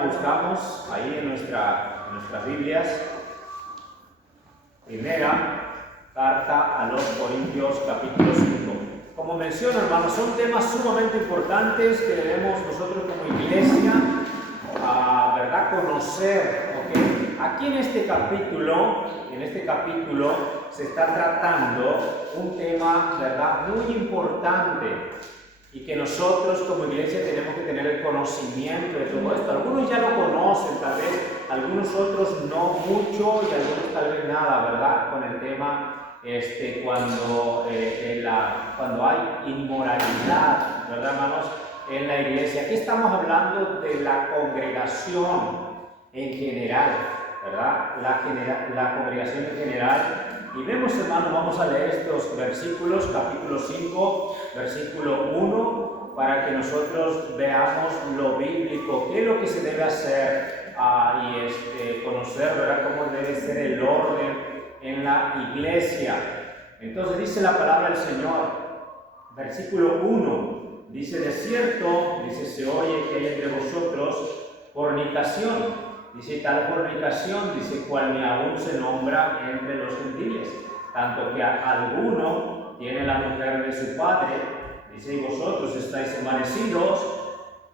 Buscamos ahí en nuestras Biblias, primera carta a los Corintios, capítulo 5. Como menciono, hermanos, son temas sumamente importantes que debemos nosotros como iglesia, ¿verdad?, conocer. ¿Okay? Aquí en este capítulo se está tratando un tema, ¿verdad?, muy importante, y que nosotros como iglesia tenemos que tener el conocimiento de todo esto. Algunos ya lo conocen, tal vez, algunos otros no mucho, y algunos tal vez nada, ¿verdad?, con el tema cuando hay inmoralidad, ¿verdad, hermanos?, en la iglesia. Aquí estamos hablando de la congregación en general, ¿verdad?, la congregación en general. Y vemos, hermanos, vamos a leer estos versículos, capítulo 5, versículo 1, para que nosotros veamos lo bíblico, qué es lo que se debe hacer y conocer, ¿verdad?, cómo debe ser el orden en la iglesia. Entonces dice la palabra del Señor, versículo 1, dice: de cierto, dice, se oye que hay entre vosotros fornicación. Dice, tal fornicación, dice, cual ni aún se nombra entre los gentiles, tanto que alguno tiene la mujer de su padre. Dice, y vosotros estáis envanecidos.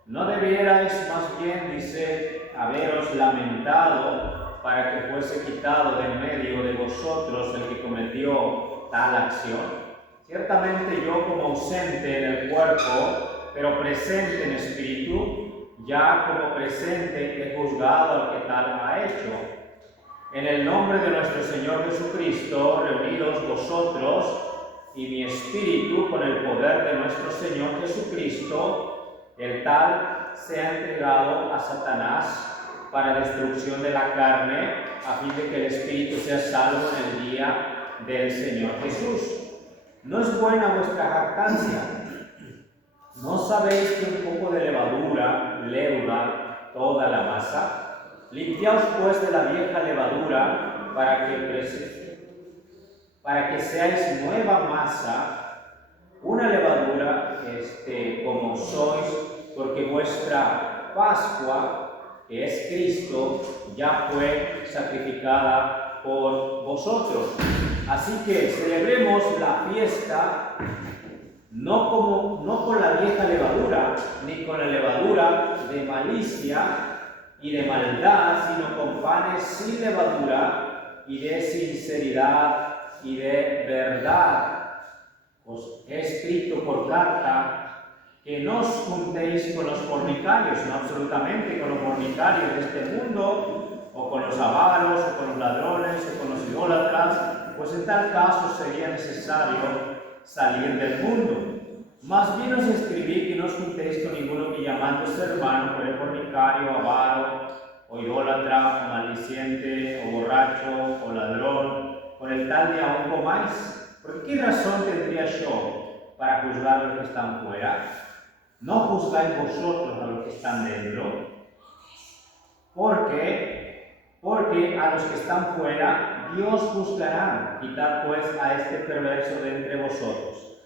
¿No debierais más bien, dice, haberos lamentado para que fuese quitado de en medio de vosotros el que cometió tal acción? Ciertamente yo, como ausente en el cuerpo, pero presente en espíritu, ya como presente he juzgado al que tal ha hecho. En el nombre de nuestro Señor Jesucristo, reunidos vosotros y mi espíritu con el poder de nuestro Señor Jesucristo, el tal se ha entregado a Satanás para destrucción de la carne, a fin de que el espíritu sea salvo en el día del Señor Jesús. ¿No es buena vuestra jactancia? ¿No sabéis que un poco de levadura leuda toda la masa? Limpiaos pues de la vieja levadura para que seáis nueva masa, una levadura como sois, porque vuestra Pascua, que es Cristo, ya fue sacrificada por vosotros. Así que celebremos la fiesta no con la vieja levadura, ni con la levadura de malicia y de maldad, sino con panes sin levadura y de sinceridad y de verdad. Os he escrito por carta que no os juntéis con los fornicarios, no absolutamente con los fornicarios de este mundo, o con los avaros, o con los ladrones, o con los idólatras, pues en tal caso sería necesario salir del mundo. Más bien os escribí que no os juntéis con ninguno que llamándose hermano fuere fornicario, avaro, o idólatra, o maldiciente, o borracho, o ladrón, con el tal de aún comáis. ¿Por qué razón tendría yo para juzgar a los que están fuera? ¿No juzgáis vosotros a los que están dentro? Porque a los que están fuera Dios juzgará. Quitad pues a este perverso de entre vosotros.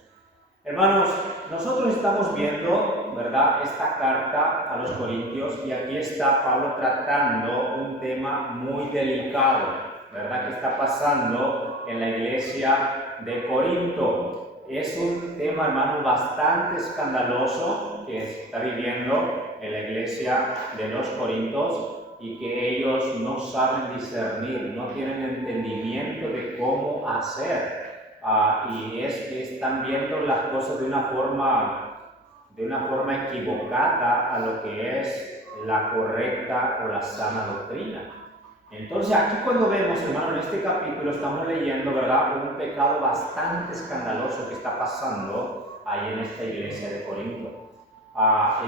Hermanos, nosotros estamos viendo, ¿verdad?, esta carta a los Corintios, y aquí está Pablo tratando un tema muy delicado, ¿verdad?, que está pasando en la iglesia de Corinto. Es un tema, hermano, bastante escandaloso que se está viviendo en la iglesia de los Corintios, y que ellos no saben discernir, no tienen entendimiento de cómo hacer. Y están viendo las cosas de una forma equivocada a lo que es la correcta o la sana doctrina. Entonces aquí, cuando vemos, hermano, en este capítulo estamos leyendo, ¿verdad?, un pecado bastante escandaloso que está pasando ahí en esta iglesia de Corinto.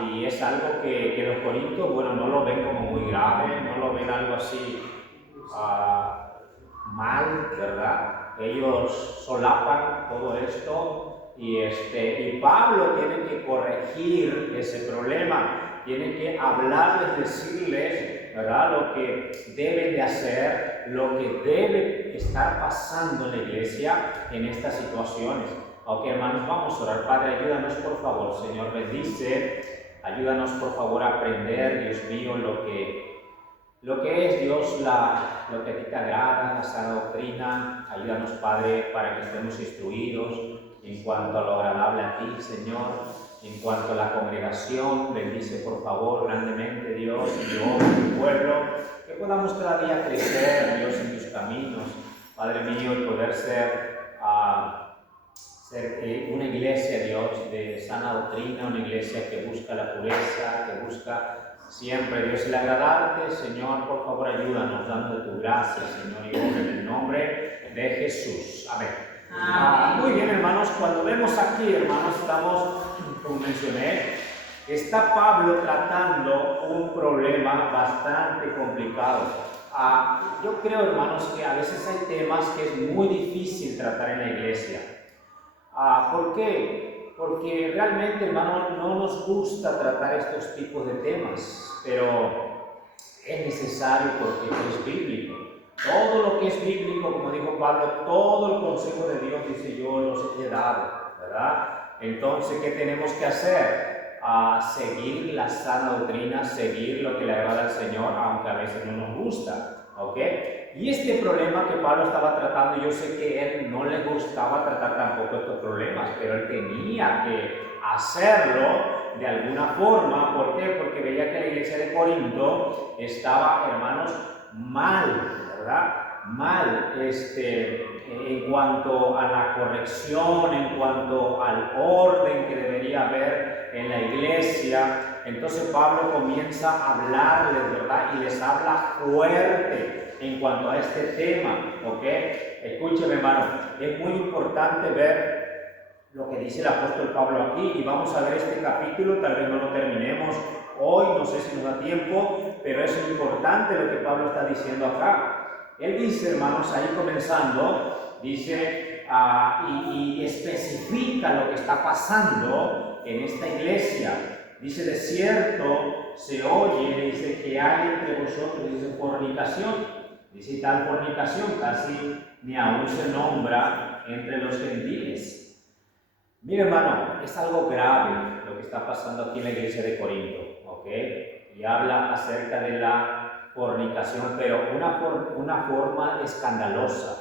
Y es algo que los corintios, bueno, no lo ven como muy grave, no lo ven algo así mal, ¿verdad? Ellos solapan todo esto, y Pablo tiene que corregir ese problema, tiene que hablarles, decirles, ¿verdad?, lo que deben de hacer, lo que debe estar pasando en la iglesia en estas situaciones. Ok, hermanos, vamos a orar. Padre, ayúdanos, por favor, Señor, bendice Ayúdanos, por favor, a aprender, Dios mío, lo que es, Dios, lo que a ti te agrada, la sana doctrina. Ayúdanos, Padre, para que estemos instruidos en cuanto a lo agradable a ti, Señor. En cuanto a la congregación, bendice, por favor, grandemente, Dios, y yo, tu pueblo, que podamos cada día crecer, Dios, en tus caminos. Padre mío, y poder ser una iglesia, Dios, de sana doctrina, una iglesia que busca la pureza, que busca siempre, Dios, el agradarte. Señor, por favor, ayúdanos, dando tu gracia, Señor, y obra en el nombre de Jesús. Amén. Muy bien, hermanos, cuando vemos aquí, hermanos, estamos, como mencioné, está Pablo tratando un problema bastante complicado. Yo creo, hermanos, que a veces hay temas que es muy difícil tratar en la iglesia. ¿Por qué? Porque realmente, hermano, no nos gusta tratar estos tipos de temas, pero es necesario porque es bíblico. Todo lo que es bíblico, como dijo Pablo, todo el consejo de Dios, dice, yo los he dado, ¿verdad? Entonces, ¿qué tenemos que hacer? Seguir la sana doctrina, seguir lo que le agrada al Señor, aunque a veces no nos gusta, ¿ok? Y este problema que Pablo estaba tratando, yo sé que a él no le gustaba tratar tampoco estos problemas, pero él tenía que hacerlo de alguna forma. ¿Por qué? Porque veía que la iglesia de Corinto estaba, hermanos, mal, ¿verdad? Mal en cuanto a la corrección, en cuanto al orden que debería haber en la iglesia. Entonces Pablo comienza a hablarles, ¿verdad? Y les habla fuerte en cuanto a este tema, ¿ok? Escúcheme, hermano, es muy importante ver lo que dice el apóstol Pablo aquí, y vamos a ver este capítulo. Tal vez no lo terminemos hoy, no sé si nos da tiempo, pero es importante lo que Pablo está diciendo acá. Él dice, hermanos, ahí comenzando, dice y especifica lo que está pasando en esta iglesia. Dice, de cierto se oye, dice, que hay entre vosotros, dice, fornicación. Dice, tal fornicación casi ni aún se nombra entre los gentiles. Mira, hermano, es algo grave lo que está pasando aquí en la iglesia de Corinto, ¿ok? Y habla acerca de la fornicación, pero una forma escandalosa,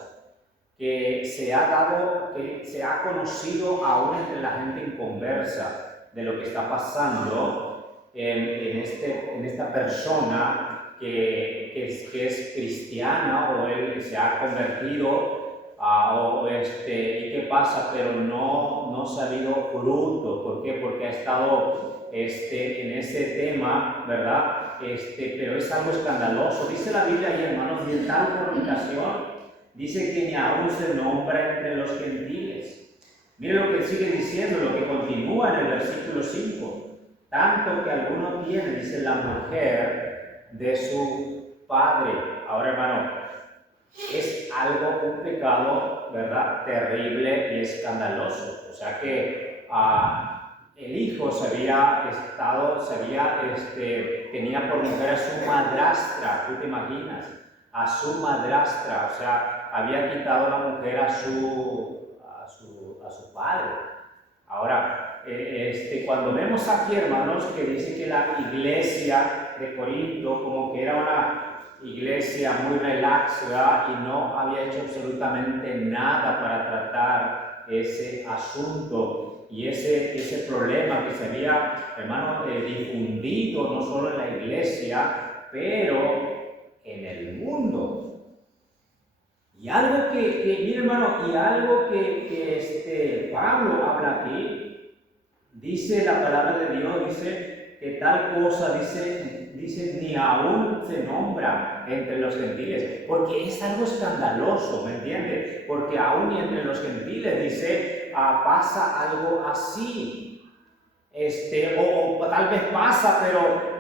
que se ha conocido aún entre la gente inconversa de lo que está pasando en esta persona que es cristiana, o él se ha convertido. ¿Y qué pasa? Pero no se ha habido fruto. ¿Por qué? Porque ha estado en ese tema, ¿verdad? Pero es algo escandaloso. Dice la Biblia ahí, hermanos, y en tal fornicación, dice que ni aún se nombra entre los gentiles. Mire lo que sigue diciendo, lo que continúa en el versículo 5. Tanto que alguno tiene, dice, la mujer de su padre. Ahora, hermano, es un pecado, ¿verdad?, terrible y escandaloso. O sea que el hijo tenía por mujer a su madrastra. ¿Tú te imaginas? A su madrastra. O sea, había quitado la mujer a su padre. Ahora, cuando vemos aquí, hermanos, que dice que la iglesia de Corinto como que era una iglesia muy relax, ¿verdad? Y no había hecho absolutamente nada para tratar ese asunto y ese problema que se había, hermano, difundido no solo en la iglesia, pero en el mundo. Y algo mire, hermano, y algo que Pablo habla aquí, dice la palabra de Dios, dice que tal cosa, dice ni aún se nombra entre los gentiles, porque es algo escandaloso, ¿me entiende? Porque aún entre los gentiles, dice, pasa algo así, o tal vez pasa,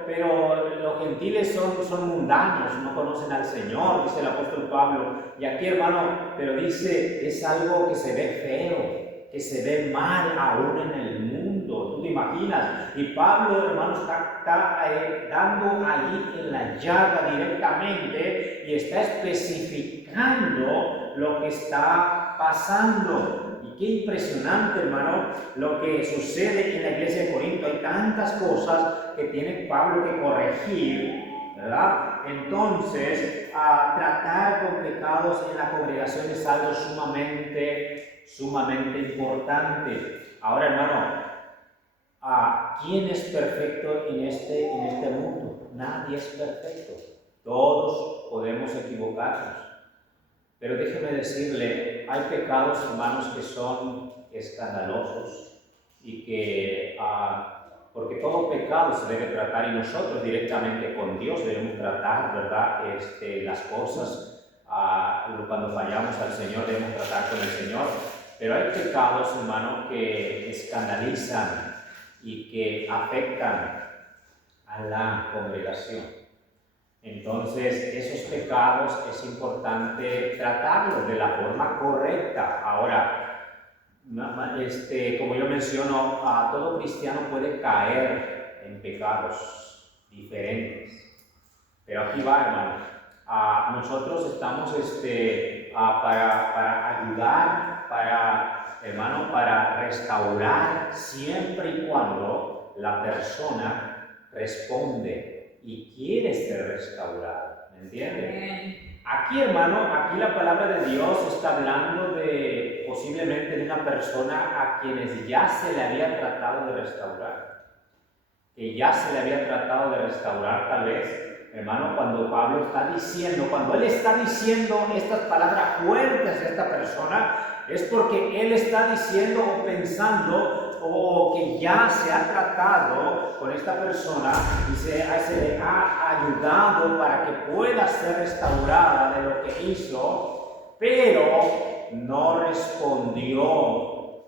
pero los gentiles son mundanos, no conocen al Señor, dice el apóstol Pablo. Y aquí, hermano, pero dice, es algo que se ve feo, que se ve mal aún en el mundo. ¿Tú te imaginas? Y Pablo, hermano, está dando ahí en la llaga directamente y está especificando lo que está pasando. ¿Y qué impresionante, hermano, lo que sucede en la iglesia de Corinto. Hay tantas cosas que tiene Pablo que corregir, ¿verdad? Entonces, tratar con pecados en la congregación es algo sumamente importante. Ahora, hermano, ¿quién es perfecto en este mundo? Nadie es perfecto. Todos podemos equivocarnos. Pero déjeme decirle, hay pecados, hermanos, que son escandalosos y que, porque todo pecado se debe tratar y nosotros directamente con Dios debemos tratar, ¿verdad? Las cosas, cuando fallamos al Señor debemos tratar con el Señor. Pero hay pecados, hermanos, que escandalizan y que afectan a la congregación. Entonces, esos pecados es importante tratarlos de la forma correcta. Ahora, como yo menciono, todo cristiano puede caer en pecados diferentes. Pero aquí va, hermano. Nosotros estamos para ayudar, para restaurar, siempre y cuando la persona responde y quiere ser restaurada, ¿me entiende? Aquí, hermano, aquí la palabra de Dios está hablando posiblemente de una persona a quienes ya se le había tratado de restaurar, tal vez, hermano, cuando él está diciendo estas palabras fuertes a esta persona, es porque él está diciendo o pensando o que ya se ha tratado con esta persona y se le ha ayudado para que pueda ser restaurada de lo que hizo, pero no respondió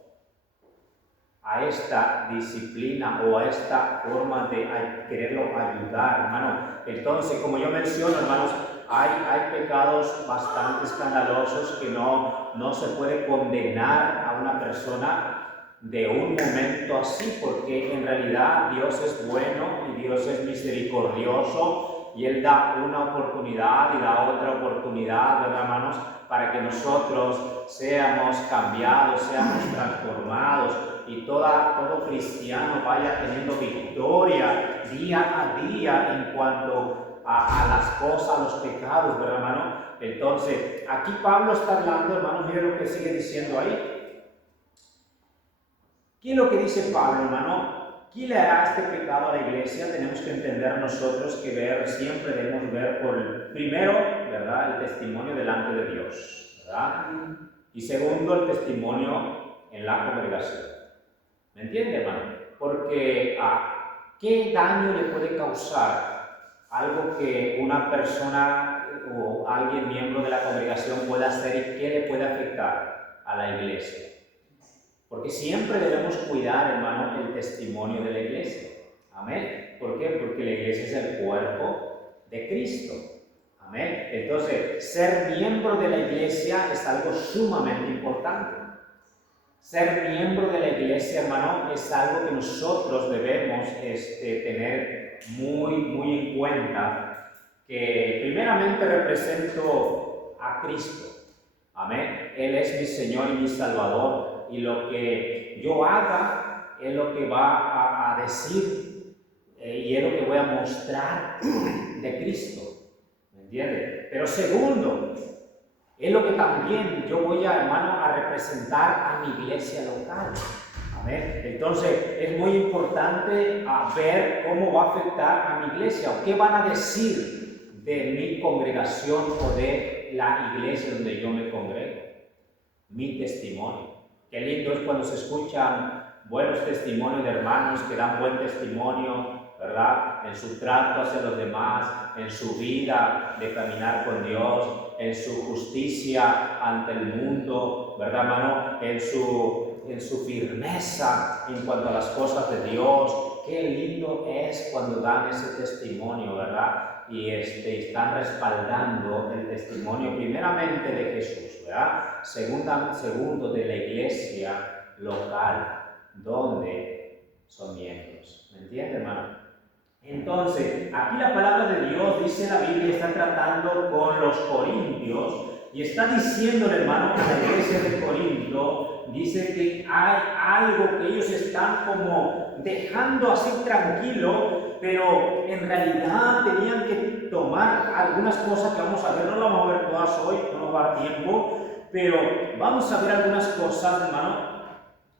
a esta disciplina o a esta forma de quererlo ayudar, hermano. Entonces, como yo menciono, hermanos, hay pecados bastante escandalosos que no se puede condenar a una persona de un momento así, porque en realidad Dios es bueno y Dios es misericordioso y Él da una oportunidad y da otra oportunidad, ¿verdad, hermanos? Para que nosotros seamos cambiados, seamos transformados y todo cristiano vaya teniendo victoria día a día en cuanto a las cosas, a los pecados, ¿verdad, hermano? Entonces, aquí Pablo está hablando, hermano, mire lo que sigue diciendo ahí. ¿Qué es lo que dice Pablo, hermano? ¿Quién le hará este pecado a la iglesia? Tenemos que entender nosotros que siempre debemos ver primero, ¿verdad?, el testimonio delante de Dios, ¿verdad? Y segundo, el testimonio en la congregación. ¿Me entiende, hermano? Porque ¿qué daño le puede causar algo que una persona o alguien miembro de la congregación pueda hacer y qué le puede afectar a la iglesia? Porque siempre debemos cuidar, hermano, el testimonio de la iglesia. Amén. ¿Por qué? Porque la iglesia es el cuerpo de Cristo. Amén. Entonces, ser miembro de la iglesia es algo sumamente importante. Ser miembro de la iglesia, hermano, es algo que nosotros debemos tener muy en cuenta, que primeramente represento a Cristo. Amén. Él es mi Señor y mi Salvador, y lo que yo haga es lo que va a decir y es lo que voy a mostrar de Cristo. ¿Me entiende? Pero segundo, es lo que también yo voy hermano, a representar a mi iglesia local. Amén. Entonces, es muy importante ver cómo va a afectar a mi iglesia o qué van a decir de mi congregación o de la iglesia donde yo me congrego. Mi testimonio. Qué lindo es cuando se escuchan buenos testimonios de hermanos que dan buen testimonio, ¿verdad? En su trato hacia los demás, en su vida de caminar con Dios, en su justicia ante el mundo, ¿verdad, hermano? En su firmeza en cuanto a las cosas de Dios. Qué lindo es cuando dan ese testimonio, ¿verdad? Y están respaldando el testimonio primeramente de Jesús, ¿verdad? Segundo de la iglesia local, donde son miembros. ¿Me entiende, hermano? Entonces, aquí la palabra de Dios, dice la Biblia, está tratando con los corintios Y está diciéndole, hermano, a la iglesia de Corinto, dice que hay algo que ellos están como dejando así tranquilo, pero en realidad tenían que tomar algunas cosas que vamos a ver, no las vamos a ver todas hoy, no nos va a dar tiempo, pero vamos a ver algunas cosas, hermano,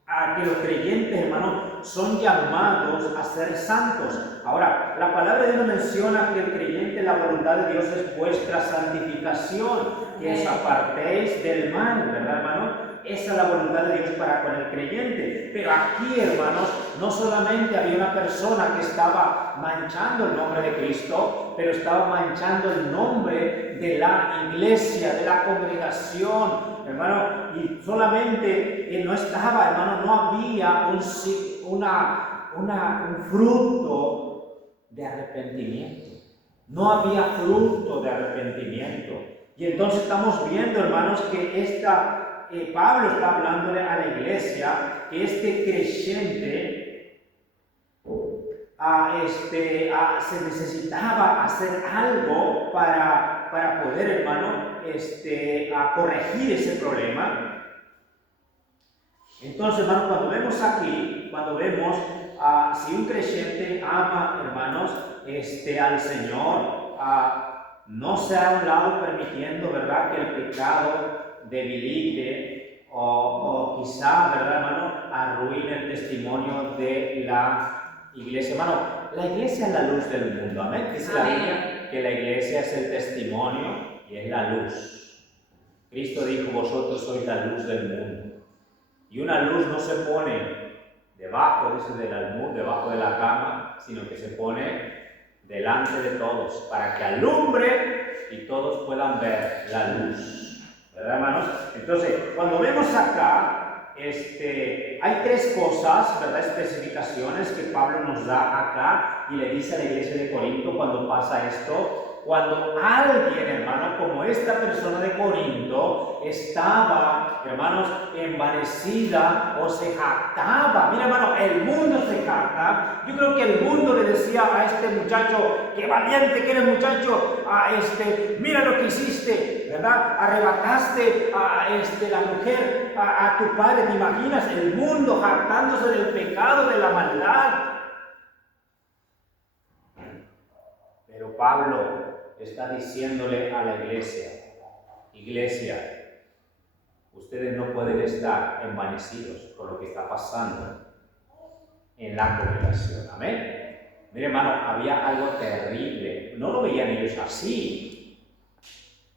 a que los creyentes, hermano, son llamados a ser santos. Ahora, la palabra de Dios menciona que el creyente, la voluntad de Dios es vuestra santificación, que os apartéis del mal, ¿verdad, hermano? Esa es la voluntad de Dios para con el creyente. Pero aquí, hermanos, no solamente había una persona que estaba manchando el nombre de Cristo, pero estaba manchando el nombre de la iglesia, de la congregación, hermano, y solamente no estaba, hermano, no había un fruto de arrepentimiento. No había fruto de arrepentimiento. Y entonces estamos viendo, hermanos, que Pablo está hablándole a la iglesia que este creyente se necesitaba hacer algo para poder, hermano, corregir ese problema. Entonces, hermano, cuando vemos aquí, si un creyente ama, hermanos, al Señor, no se ha a un lado permitiendo, ¿verdad?, que el pecado debilite o quizá, ¿verdad, hermano?, arruine el testimonio de la iglesia. Hermano, la iglesia es la luz del mundo, amén. Dice la Biblia que la iglesia es el testimonio y es la luz. Cristo dijo, vosotros sois la luz del mundo. Y una luz no se pone debajo, del almud, debajo de la cama, sino que se pone delante de todos, para que alumbre y todos puedan ver la luz. ¿Verdad, hermanos? Entonces, cuando vemos acá, hay tres cosas, ¿verdad?, especificaciones que Pablo nos da acá y le dice a la iglesia de Corinto cuando pasa esto. Cuando alguien, hermano, como esta persona de Corinto, estaba, hermanos, envanecida o se jactaba. Mira, hermano, el mundo se jacta. Yo creo que el mundo le decía a este muchacho, qué valiente que eres, muchacho, mira lo que hiciste, ¿verdad? Arrebataste a la mujer, a tu padre. ¿Te imaginas? El mundo jactándose del pecado, de la maldad. Pero Pablo está diciéndole a la iglesia, ustedes no pueden estar envanecidos por lo que está pasando en la congregación. Amén. Mire, hermano, había algo terrible. No lo veían ellos así.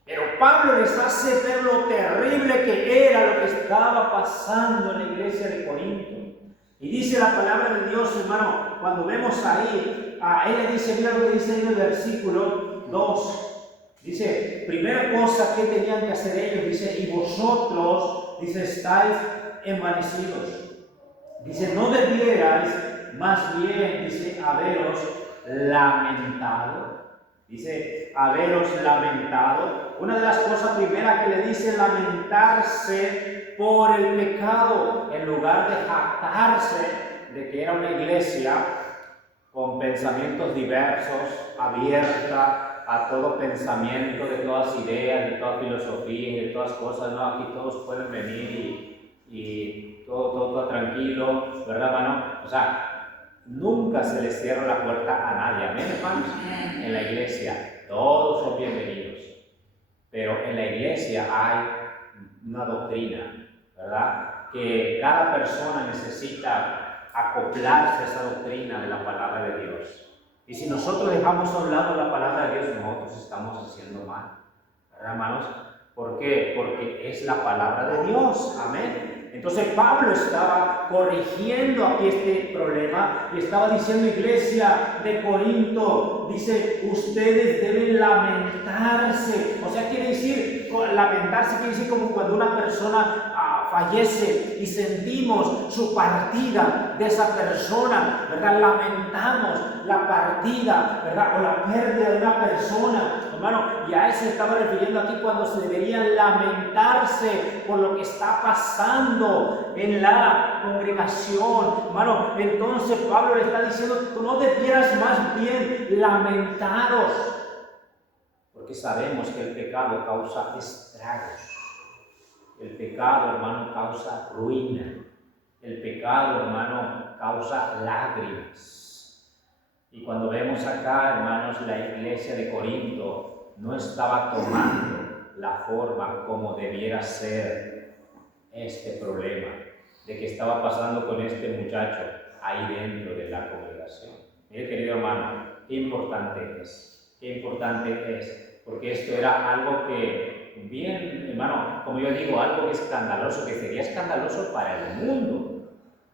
Pero Pablo les hace ver lo terrible que era lo que estaba pasando en la iglesia de Corinto. Y dice la palabra de Dios, hermano, cuando vemos ahí, a él le dice, mira lo que dice ahí en el versículo 2. Dice, primera cosa que tenían que hacer ellos, dice, y vosotros, dice, estáis envanecidos. Dice, no debierais, más bien, dice, haberos lamentado. Dice, haberos lamentado. Una de las cosas primeras que le dice, lamentarse por el pecado, en lugar de jactarse de que era una iglesia con pensamientos diversos, abierta a todo pensamiento, de todas ideas, de todas filosofías, de todas cosas. No, aquí todos pueden venir y todo tranquilo, ¿verdad, hermano? O sea, nunca se les cierra la puerta a nadie, amén, hermanos. En la iglesia todos son bienvenidos, pero en la iglesia hay una doctrina, ¿verdad?, que cada persona necesita acoplarse a esa doctrina de la palabra de Dios. Y si nosotros dejamos a un lado la palabra de Dios, nosotros estamos haciendo mal, ¿verdad, hermanos? ¿Por qué? Porque es la palabra de Dios, amén. Entonces Pablo estaba corrigiendo aquí este problema y estaba diciendo, iglesia de Corinto, dice, ustedes deben lamentarse. O sea, quiere decir, lamentarse quiere decir como cuando una persona fallece y sentimos su partida de esa persona, ¿verdad? Lamentamos la partida, ¿verdad?, o la pérdida de una persona, hermano, y a eso se estaba refiriendo aquí cuando se deberían lamentarse por lo que está pasando en la congregación, hermano. Entonces Pablo le está diciendo, tú no debieras más bien lamentaros, porque sabemos que el pecado causa estragos. El pecado, hermano, causa ruina. El pecado, hermano, causa lágrimas. Y cuando vemos acá, hermanos, la iglesia de Corinto no estaba tomando la forma como debiera ser este problema de que estaba pasando con este muchacho ahí dentro de la congregación. Mire, querido hermano, qué importante es, porque esto era algo que, bien, hermano, como yo digo, algo escandaloso, que sería escandaloso para el mundo.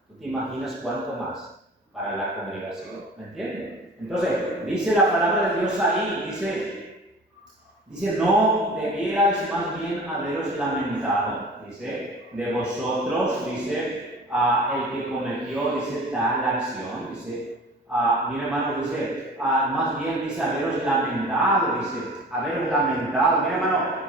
¿Tú te imaginas cuánto más para la congregación? ¿Me entiendes? Entonces, dice la palabra de Dios ahí, dice, no debierais más bien haberos lamentado, dice, de vosotros, dice, el que cometió, dice, tal acción, dice, mi hermano, dice, más bien, dice, haberos lamentado, mi hermano,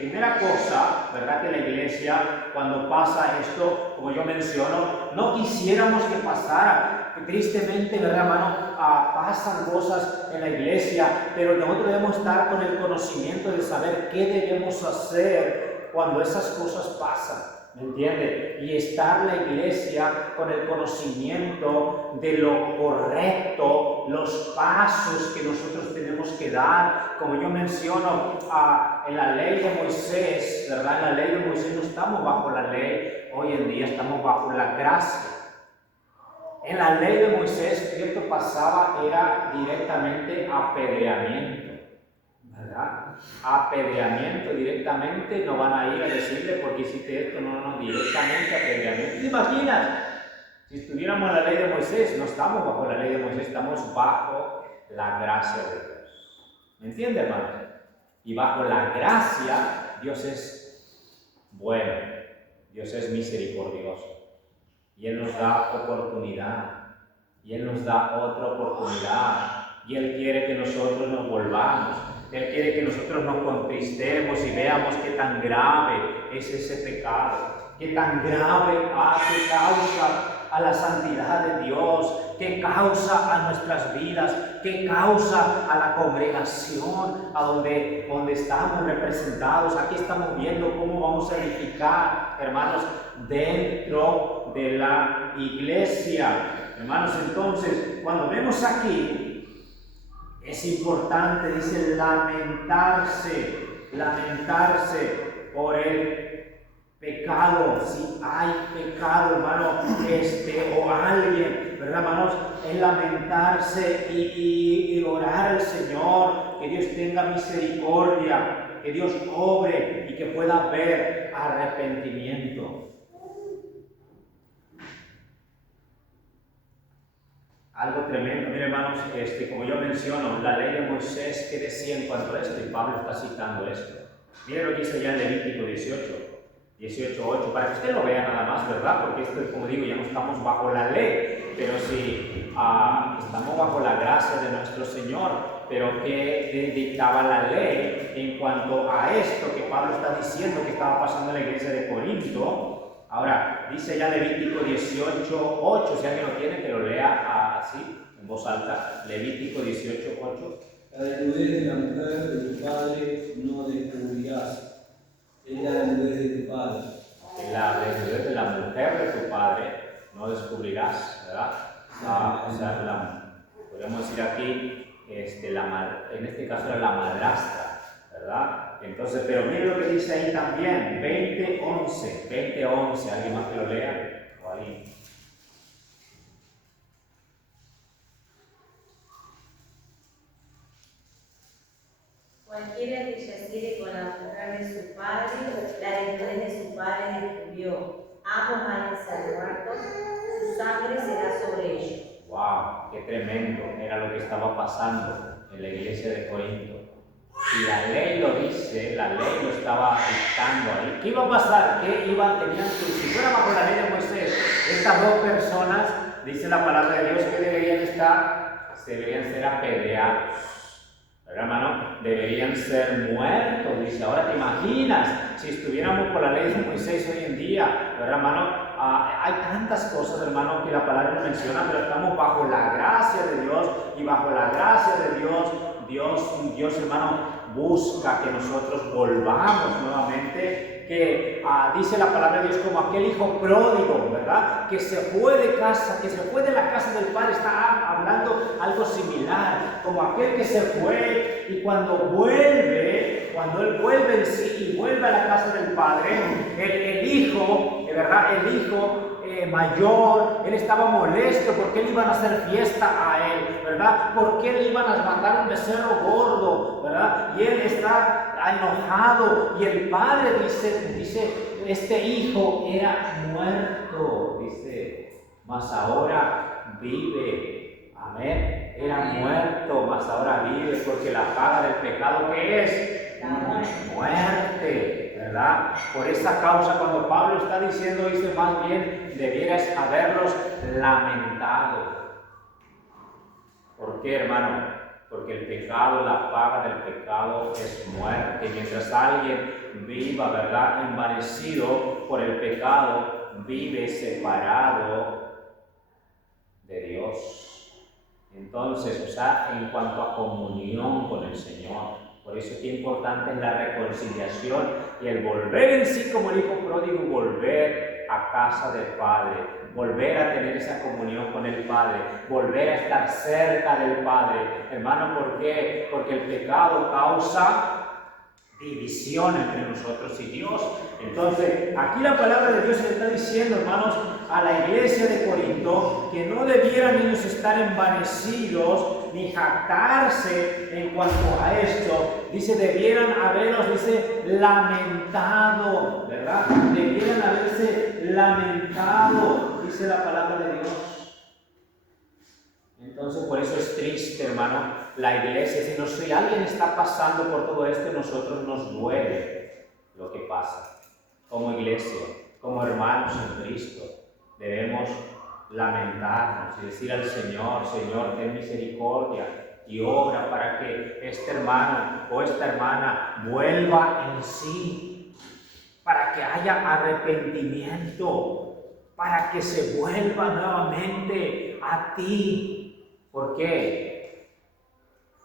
primera cosa, ¿verdad? Que la iglesia, cuando pasa esto, como yo menciono, no quisiéramos que pasara. Tristemente, ¿verdad, hermano? Pasan cosas en la iglesia, pero nosotros debemos estar con el conocimiento de saber qué debemos hacer cuando esas cosas pasan. ¿Me entiende? Y estar la iglesia con el conocimiento de lo correcto, los pasos que nosotros tenemos que dar. Como yo menciono, en la ley de Moisés, ¿verdad? En la ley de Moisés no estamos bajo la ley, hoy en día estamos bajo la gracia. En la ley de Moisés, cierto, pasaba, era directamente apedreamiento, ¿verdad? Apedreamiento directamente, no van a ir a decirle porque hiciste esto, no, directamente apedreamiento. ¿Te imaginas? Si estuviéramos en la ley de Moisés, no estamos bajo la ley de Moisés, estamos bajo la gracia de Dios. ¿Me entiende, hermano? Y bajo la gracia, Dios es bueno, Dios es misericordioso. Y Él nos da oportunidad, y Él nos da otra oportunidad, y Él quiere que nosotros nos volvamos, Él quiere que nosotros nos contristemos y veamos qué tan grave es ese pecado, qué tan grave hace causa a la santidad de Dios, qué causa a nuestras vidas, qué causa a la congregación, a donde estamos representados. Aquí estamos viendo cómo vamos a edificar, hermanos, dentro de la iglesia. Hermanos, entonces, cuando vemos aquí, es importante, dice, lamentarse por el pecado. Si hay pecado, hermano, o alguien, ¿verdad, hermanos? Es lamentarse y orar al Señor, que Dios tenga misericordia, que Dios obre y que pueda haber arrepentimiento. Algo tremendo, miren, hermanos, como yo menciono, la ley de Moisés, ¿qué decía en cuanto a esto? Y Pablo está citando esto. Miren lo que dice ya en Levítico 18:8, para que usted lo vea nada más, ¿verdad? Porque esto, como digo, ya no estamos bajo la ley, pero sí estamos bajo la gracia de nuestro Señor. Pero ¿qué dictaba la ley en cuanto a esto que Pablo está diciendo que estaba pasando en la iglesia de Corinto? Ahora, dice ya Levítico 18:8, si alguien lo tiene, que lo lea así, en voz alta. Levítico 18:8. La desnudez de la mujer de tu padre no descubrirás. Es la desnudez de tu padre. La desnudez de la mujer de tu padre no descubrirás, ¿verdad? Podemos decir aquí, en este caso era la madrastra, ¿verdad? Entonces, pero miren lo que dice ahí también, 20:11, ¿alguien más que lo lea? ¿O alguien? Cualquiera que yaciere con la mujer de su padre, la desnudez de su padre descubrió. Ambos han de ser muertos, su sangre será sobre ellos. ¡Wow! ¡Qué tremendo! Era lo que estaba pasando en la iglesia de Corinto. Si la ley lo dice, la ley lo estaba dictando ahí. ¿Qué iba a pasar? Si fuera bajo la ley de Moisés, estas dos personas, dice la palabra de Dios, que deberían ser apedreados. ¿Verdad, hermano? Deberían ser muertos. Dice, ahora te imaginas, si estuviéramos por la ley de Moisés hoy en día, ¿verdad, hermano? Hay tantas cosas, hermano, que la palabra no menciona, pero estamos bajo la gracia de Dios, y bajo la gracia de Dios, Dios, hermano, busca que nosotros volvamos nuevamente, que dice la palabra de Dios como aquel hijo pródigo, ¿verdad? Que se fue de casa, que se fue de la casa del padre, está hablando algo similar, como aquel que se fue y cuando él vuelve en sí y vuelve a la casa del padre, el hijo, ¿verdad? El hijo mayor, él estaba molesto porque le iban a hacer fiesta a él, ¿verdad? Porque le iban a mandar un becerro gordo, ¿verdad? Y él está enojado y el padre dice, este hijo era muerto, dice, mas ahora vive. Amén. Era muerto, mas ahora vive, porque la paga del pecado, ¿qué es? Muerte, ¿verdad? Por esa causa, cuando Pablo está diciendo, dice, más bien debieras haberlos lamentado. ¿Por qué, hermano? Porque el pecado, la paga del pecado es muerte. Mientras alguien viva, ¿verdad?, envanecido por el pecado, vive separado de Dios. Entonces, o sea, en cuanto a comunión con el Señor, por eso es que importante es la reconciliación y el volver en sí como el hijo pródigo, volver a casa del Padre, volver a tener esa comunión con el Padre, volver a estar cerca del Padre. Hermano, ¿por qué? Porque el pecado causa división entre nosotros y Dios. Entonces, aquí la palabra de Dios le está diciendo, hermanos, a la iglesia de Corinto, que no debieran ellos estar envanecidos ni jactarse en cuanto a esto. Dice, debieran haberos, dice, lamentado, ¿verdad? Debieran haberse lamentado, dice la palabra de Dios. Entonces, por eso es triste, hermano, la iglesia. Si alguien está pasando por todo esto, nosotros nos duele lo que pasa. Como iglesia, como hermanos en Cristo, debemos lamentarnos y decir al Señor, Señor, ten misericordia y obra para que este hermano o esta hermana vuelva en sí, para que haya arrepentimiento, para que se vuelva nuevamente a ti. ¿Por qué?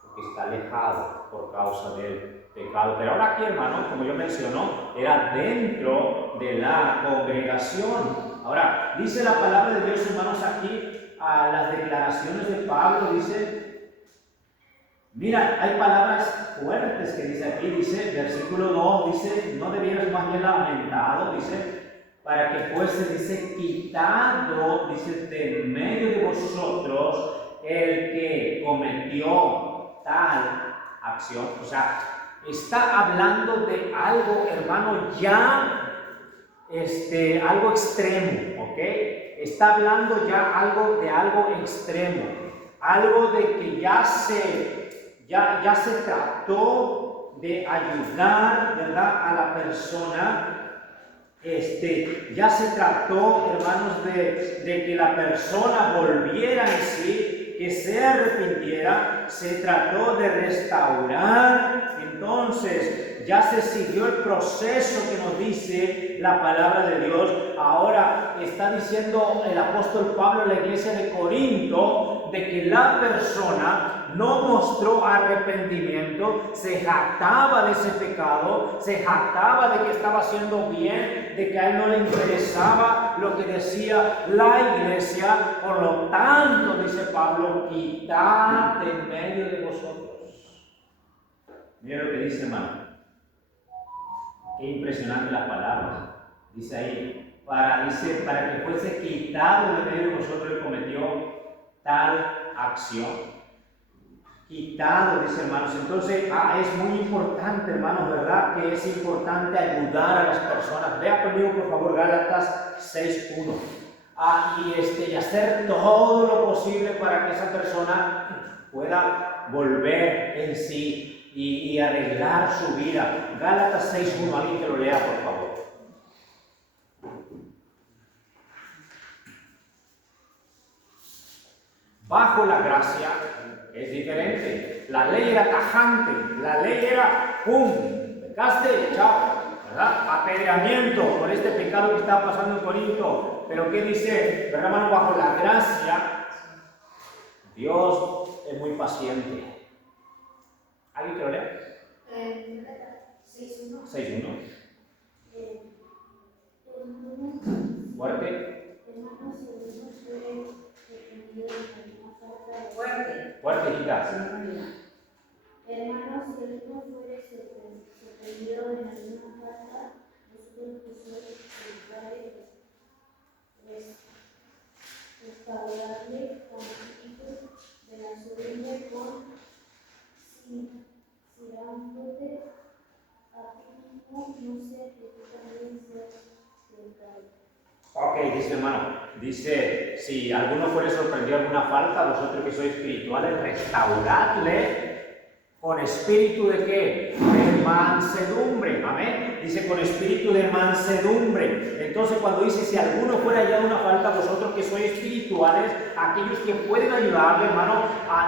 Porque está alejado por causa del pecado. Pero ahora aquí, hermano, como yo mencionó, era dentro de la congregación. Ahora, dice la palabra de Dios, hermanos, aquí, a las declaraciones de Pablo, dice, mira, hay palabras fuertes que dice aquí, dice, versículo 2, dice, no debieras más bien lamentado, dice, para que fuese, dice, quitado, dice, de en medio de vosotros el que cometió tal acción. O sea, está hablando de algo, hermano, ya algo extremo, ¿ok? Está hablando ya de algo extremo, algo de que ya se trató de ayudar, ¿verdad?, a la persona. Ya se trató, hermanos, de que la persona volviera en sí, que se arrepintiera, se trató de restaurar. Entonces ya se siguió el proceso que nos dice la palabra de Dios. Ahora está diciendo el apóstol Pablo a la iglesia de Corinto de que la persona no mostró arrepentimiento, se jactaba de ese pecado, se jactaba de que estaba haciendo bien, de que a él no le interesaba lo que decía la iglesia. Por lo tanto, dice Pablo, quitad de en medio de vosotros. Mira lo que dice, hermano. Qué impresionante las palabras. Dice ahí, para que fuese quitado de medio de vosotros el cometió tal acción. Quitado, dice, hermanos. Entonces, es muy importante, hermanos, ¿verdad? Que es importante ayudar a las personas. Vea conmigo, por favor, Gálatas 6:1. Y hacer todo lo posible para que esa persona pueda volver en sí y arreglar su vida. Gálatas 6:1, alguien que lo lea, por favor. Bajo la gracia es diferente. La ley era tajante, la ley era ¡pum! Pecaste, chao, ¿verdad? Apedreamiento por este pecado que estaba pasando en Corinto. Pero ¿qué dice, verdad, hermano? Bajo la gracia, Dios es muy paciente. ¿Alguien que lo lea? 6:1. 6:1. Fuerte. Hermanos, si alguno fuere sorprendido en alguna falta de Fuerte. Fuerte, chicas. Hermanos, si alguno fuere sorprendido en alguna falta, vosotros que sois espirituales, restaurarle con espíritu de la soberbia con sirándote a ti mismo, no sea que tú también seas tentado. Ok, dice hermano, dice, si alguno fuere sorprendido en alguna falta, vosotros que sois espirituales, restauradle con espíritu de qué? De mansedumbre, amén. Dice con espíritu de mansedumbre. Entonces cuando dice, si alguno fuera ya una falta, vosotros que sois espirituales, aquellos que pueden ayudarle, hermano,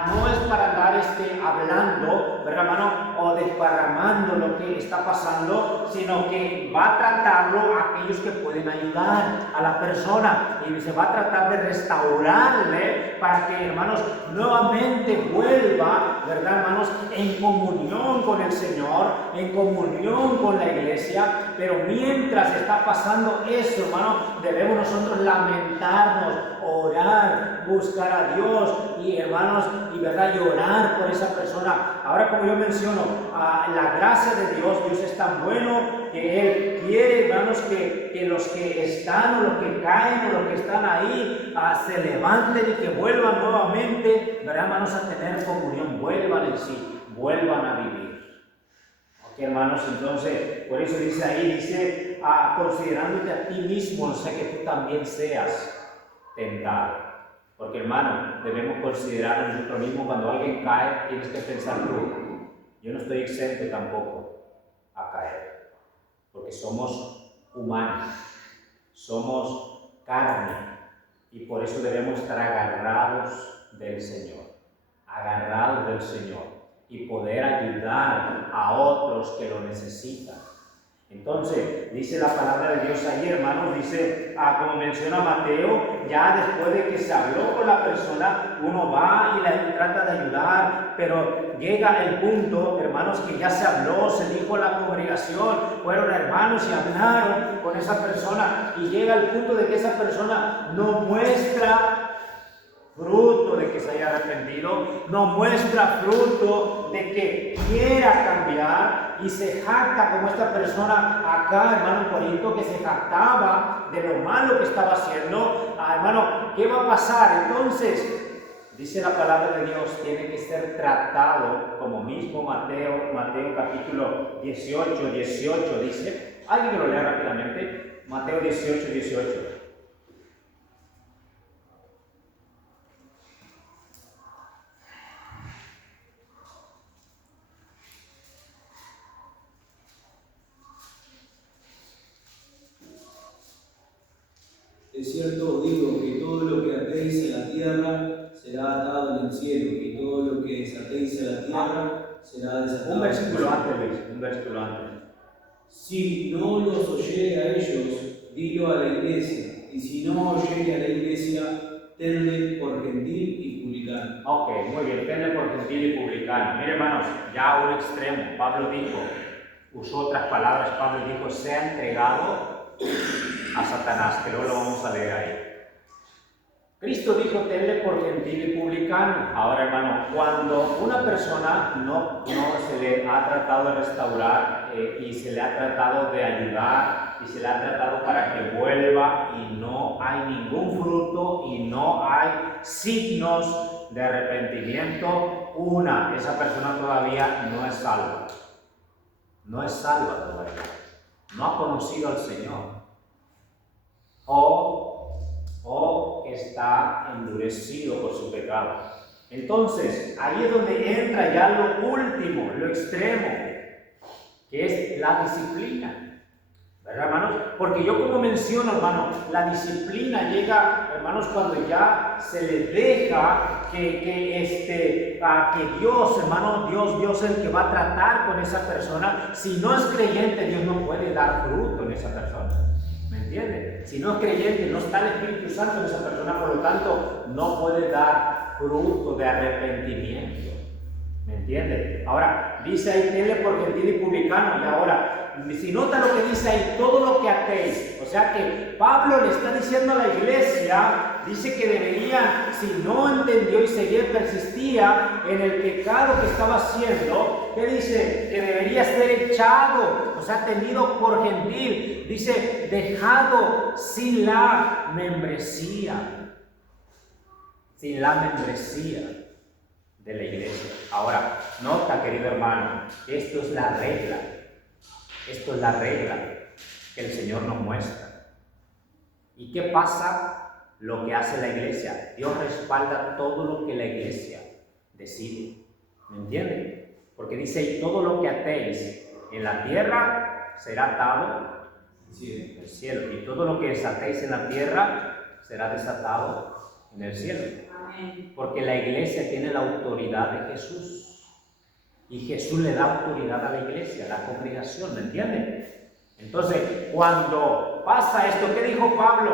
no es para andar hablando, ¿verdad, hermano? O desparramando lo que está pasando, sino que va a tratarlo a aquellos que pueden ayudar a la persona y se va a tratar de restaurarle para que, hermanos, nuevamente vuelva, ¿verdad, hermanos? En comunión con el Señor, en comunión con la iglesia, pero mientras está pasando eso, hermano, debemos nosotros lamentarnos, orar, buscar a Dios y, hermanos, y verdad, llorar por esa persona. Ahora, como yo menciono, la gracia de Dios es tan bueno que Él quiere, hermanos, que los que están o los que caen o los que están ahí se levanten y que vuelvan nuevamente, ¿verdad, hermanos? A tener comunión, vuelvan en sí, vuelvan a vivir. Ok, hermanos, entonces, por eso dice ahí, dice, considerándote a ti mismo, no sea que tú también seas tentado. Porque, hermano, debemos considerar a nosotros mismos cuando alguien cae, tienes que pensar tú, yo no estoy exento tampoco a caer, porque somos humanos, somos carne, y por eso debemos estar agarrados del Señor, y poder ayudar a otros que lo necesitan. Entonces, dice la palabra de Dios ahí, hermanos, dice, como menciona Mateo, ya después de que se habló con la persona, uno va y la trata de ayudar, pero llega el punto, hermanos, que ya se habló, se dijo a la congregación, fueron hermanos y hablaron con esa persona, y llega el punto de que esa persona no muestra fruto de que se haya arrepentido, no muestra fruto de que quiera cambiar y se jacta como esta persona acá, hermano Corinto, que se jactaba de lo malo que estaba haciendo. Hermano, ¿qué va a pasar? Entonces, dice la palabra de Dios, tiene que ser tratado como mismo Mateo capítulo 18 dice, alguien que lo lea rápidamente, Mateo 18. De cierto os digo que todo lo que atéis en la tierra será atado en el cielo, y todo lo que desatéis en la tierra será desatado. Un versículo antes, Luis, un versículo antes. Si no los oyere a ellos, dilo a la iglesia, y si no oyere a la iglesia, tenle por gentil y publicano. Ok, muy bien, tenle por gentil y publicano. Mire, hermanos, ya a un extremo, Pablo dijo, usó otras palabras, Pablo dijo, sea entregado a Satanás, que luego lo vamos a leer ahí. Cristo dijo, tenle por gentil y publicano. Ahora, hermano, cuando una persona no se le ha tratado de restaurar y se le ha tratado de ayudar y se le ha tratado para que vuelva y no hay ningún fruto y no hay signos de arrepentimiento, esa persona todavía no es salva. No es salva todavía. No ha conocido al Señor. O está endurecido por su pecado. Entonces, ahí es donde entra ya lo último, lo extremo, que es la disciplina. ¿Verdad, hermanos? Porque yo como menciono, hermano, la disciplina llega, hermanos, cuando ya se le deja que Dios, hermano, Dios es el que va a tratar con esa persona. Si no es creyente, Dios no puede dar fruto en esa persona. ¿Me entiende? Si no es creyente, no está el Espíritu Santo en esa persona, por lo tanto, no puede dar fruto de arrepentimiento. ¿Me entiende? Ahora, dice ahí, tenle por gentil y publicano. Y ahora, si nota lo que dice ahí, todo lo que hacéis. O sea que Pablo le está diciendo a la iglesia, dice que deberían, si no entendió y seguía, persistía en el pecado que estaba haciendo, ¿qué dice? Que debería ser echado, o sea, tenido por gentil. Dice, dejado sin la membresía. Sin la membresía de la iglesia. Ahora, nota, querido hermano, esto es la regla. Esto es la regla que el Señor nos muestra. ¿Y qué pasa? Lo que hace la iglesia. Dios respalda todo lo que la iglesia decide. ¿Me entienden? Porque dice, y todo lo que atéis en la tierra será atado en el cielo. Y todo lo que desatéis en la tierra será desatado en el cielo. Porque la iglesia tiene la autoridad de Jesús. Y Jesús le da autoridad a la iglesia, a la congregación, ¿me entienden? Entonces, cuando pasa esto, ¿qué dijo Pablo?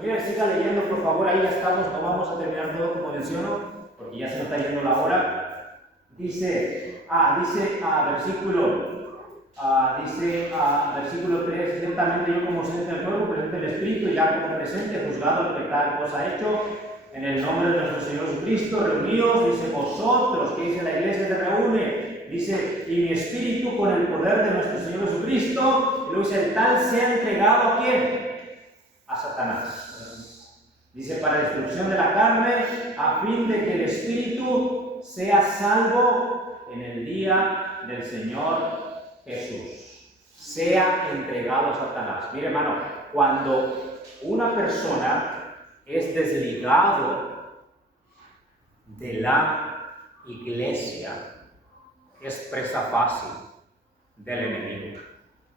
Mira, siga leyendo, por favor, ahí ya estamos, no vamos a terminar todo como menciono, porque ya se nos está yendo la hora. Dice versículo 3, ciertamente yo como presente el cuerpo, presente el espíritu, ya como presente, juzgado lo que tal cosa hecho, en el nombre de nuestro Señor Jesucristo, reunidos, dice vosotros, que dice la iglesia se reúne, dice, y mi espíritu con el poder de nuestro Señor Jesucristo, y luego dice, el tal sea entregado ¿a quién? A Satanás. Dice, para destrucción de la carne, a fin de que el espíritu sea salvo en el día del Señor Jesús. Sea entregado a Satanás. Mire, hermano, cuando una persona es desligado de la iglesia, es presa fácil del enemigo.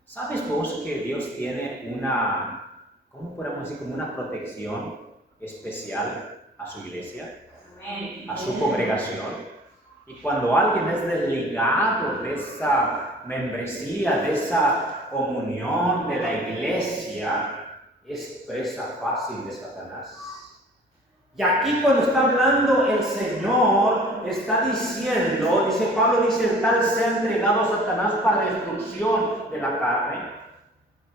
¿Sabes vos que Dios tiene una, ¿cómo podemos decir? Como una protección especial a su iglesia, a su congregación? Y cuando alguien es desligado de esa membresía, de esa comunión de la iglesia, es presa fácil de Satanás. Y aquí cuando está hablando el Señor, está diciendo, dice Pablo, dice, el tal sea entregado a Satanás para destrucción de la carne.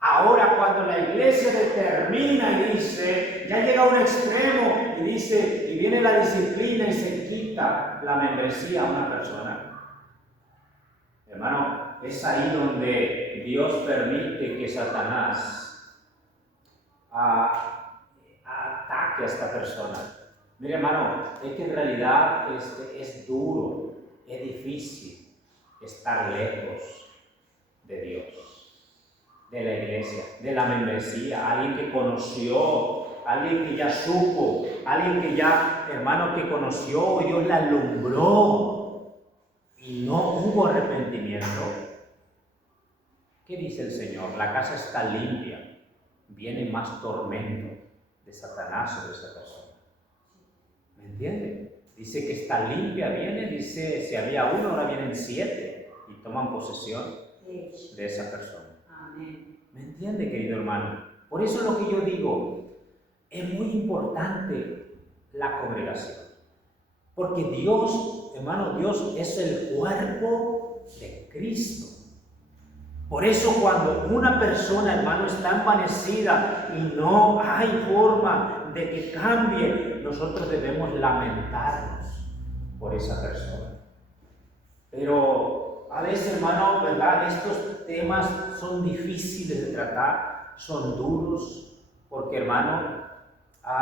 Ahora cuando la iglesia determina y dice, ya llega a un extremo y dice, y viene la disciplina y se quita la membresía a una persona. Hermano, es ahí donde Dios permite que Satanás ataque a esta persona. Mire, hermano, es que en realidad es duro, es difícil estar lejos de Dios, de la iglesia, de la membresía, alguien que conoció, alguien que ya supo, alguien que ya, hermano, que conoció, Dios la alumbró y no hubo arrepentimiento. ¿Qué dice el Señor? La casa está limpia. Viene más tormento de Satanás sobre esa persona. ¿Me entiende? Dice que está limpia, viene, dice, si había uno, ahora vienen 7 y toman posesión de esa persona. Amén. ¿Me entiende, querido hermano? Por eso es lo que yo digo, es muy importante la congregación. Porque Dios, hermano, Dios es el cuerpo de Cristo. Por eso cuando una persona, hermano, está envanecida y no hay forma de que cambie, nosotros debemos lamentarnos por esa persona. Pero a veces, hermano, ¿verdad? Estos temas son difíciles de tratar, son duros, porque, hermano,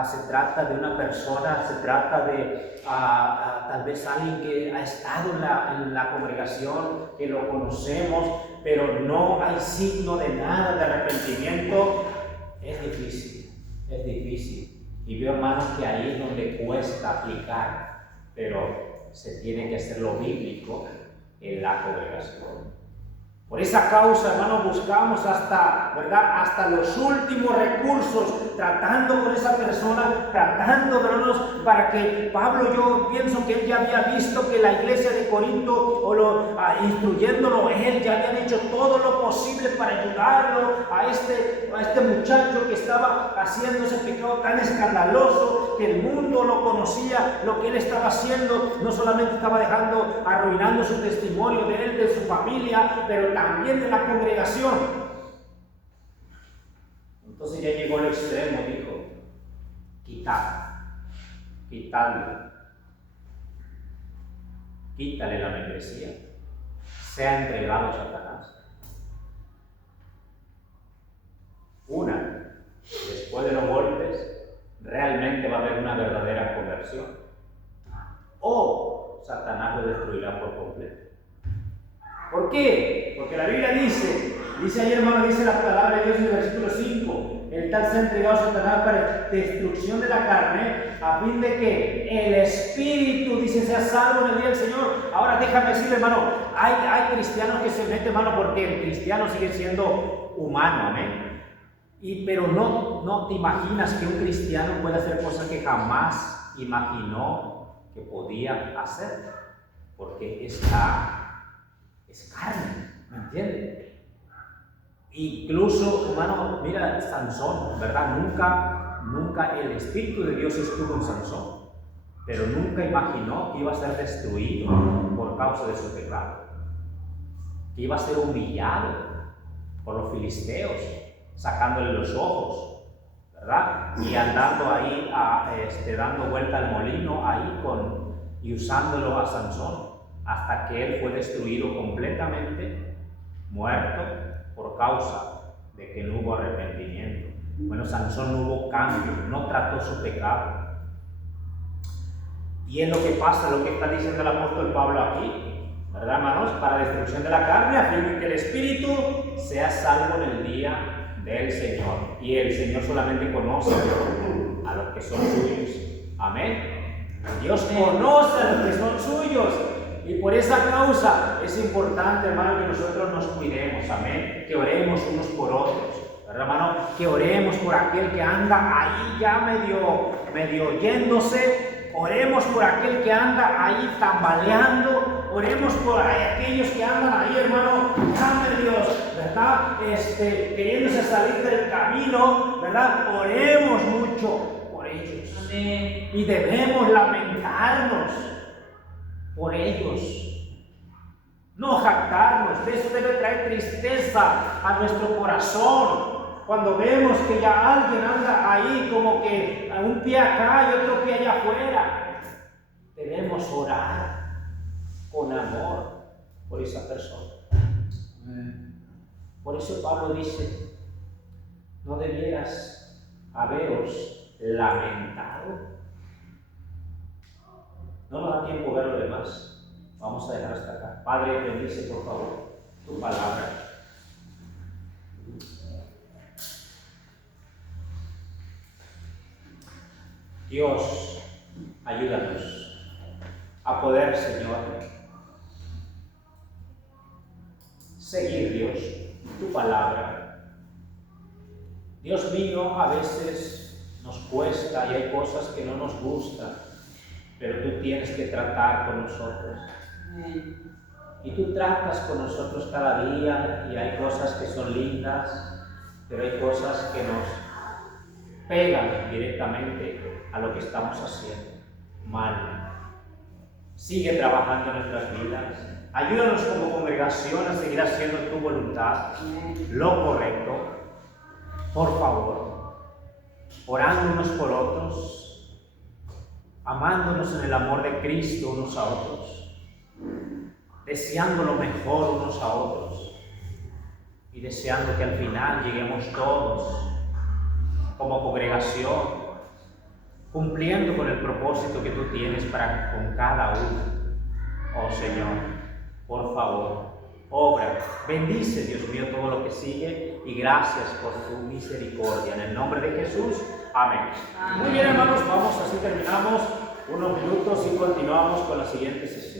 se trata de una persona, se trata de tal vez alguien que ha estado en la congregación, que lo conocemos, pero no hay signo de nada de arrepentimiento. Es difícil. Y veo, hermanos, que ahí es donde cuesta aplicar, pero se tiene que hacer lo bíblico en la congregación. Por esa causa, hermano, buscamos hasta, ¿verdad?, hasta los últimos recursos, tratando con esa persona, tratando, hermanos, para que Pablo, yo pienso que él ya había visto que la iglesia de Corinto, instruyéndolo, él ya había hecho todo lo posible para ayudarlo a este muchacho que estaba haciendo ese pecado tan escandaloso, que el mundo lo conocía, lo que él estaba haciendo, no solamente estaba arruinando su testimonio de él, de su familia, pero también de la congregación. Entonces ya llegó al extremo, dijo, quítale la membresía, sea entregado a Satanás. Después de los golpes, realmente va a haber una verdadera conversión, o Satanás lo destruirá por completo. ¿Por qué? Porque la Biblia dice ahí, hermano, dice la palabra de Dios en el versículo 5, el tal se ha entregado a Satanás para destrucción de la carne, a fin de que el espíritu, dice, sea salvo en el día del Señor. Ahora déjame decirle, hermano, hay cristianos que se meten, hermano, porque el cristiano sigue siendo humano, amén. Pero no te imaginas que un cristiano puede hacer cosas que jamás imaginó que podía hacer, porque es carne, ¿me entiendes? Incluso, hermano, mira Sansón, ¿verdad? Nunca el Espíritu de Dios estuvo en Sansón, pero nunca imaginó que iba a ser destruido por causa de su pecado, que iba a ser humillado por los filisteos, sacándole los ojos, ¿verdad? Y andando ahí, dando vuelta al molino ahí y usándolo a Sansón, hasta que él fue destruido completamente, muerto, por causa de que no hubo arrepentimiento. Bueno, Sansón no hubo cambio, no trató su pecado. Y es lo que pasa, lo que está diciendo el apóstol Pablo aquí, ¿verdad, hermanos? Para destrucción de la carne, a fin de que el espíritu sea salvo en el día del Señor. Y el Señor solamente conoce a los que son suyos. Amén. Dios conoce a los que son suyos. Y por esa causa es importante, hermano, que nosotros nos cuidemos, amén, que oremos unos por otros, ¿verdad, hermano? Que oremos por aquel que anda ahí ya medio yéndose, oremos por aquel que anda ahí tambaleando, oremos por aquellos que andan ahí, hermano, ya medios, ¿verdad? Queriéndose salir del camino, ¿verdad? Oremos mucho por ellos, amén, y debemos lamentarnos por ellos, no jactarnos. De eso debe traer tristeza a nuestro corazón cuando vemos que ya alguien anda ahí como que a un pie acá y otro pie allá afuera. Debemos orar con amor por esa persona. Por eso Pablo dice, no debieras haberos lamentado. No nos da tiempo ver lo demás. Vamos a dejar hasta acá. Padre, bendice por favor tu palabra. Dios, ayúdanos a poder, Señor, seguir, Dios, tu palabra. Dios mío, a veces nos cuesta y hay cosas que no nos gustan, pero tú tienes que tratar con nosotros. Y tú tratas con nosotros cada día y hay cosas que son lindas, pero hay cosas que nos pegan directamente a lo que estamos haciendo mal. Sigue trabajando en nuestras vidas. Ayúdanos como congregación a seguir haciendo tu voluntad, lo correcto. Por favor, orando unos por otros, amándonos en el amor de Cristo unos a otros, deseando lo mejor unos a otros y deseando que al final lleguemos todos como congregación cumpliendo con el propósito que tú tienes para con cada uno. Oh Señor, por favor, obra, bendice, Dios mío, todo lo que sigue y gracias por tu misericordia. En el nombre de Jesús, amén. Muy bien, hermanos, vamos, así terminamos unos minutos y continuamos con la siguiente sesión.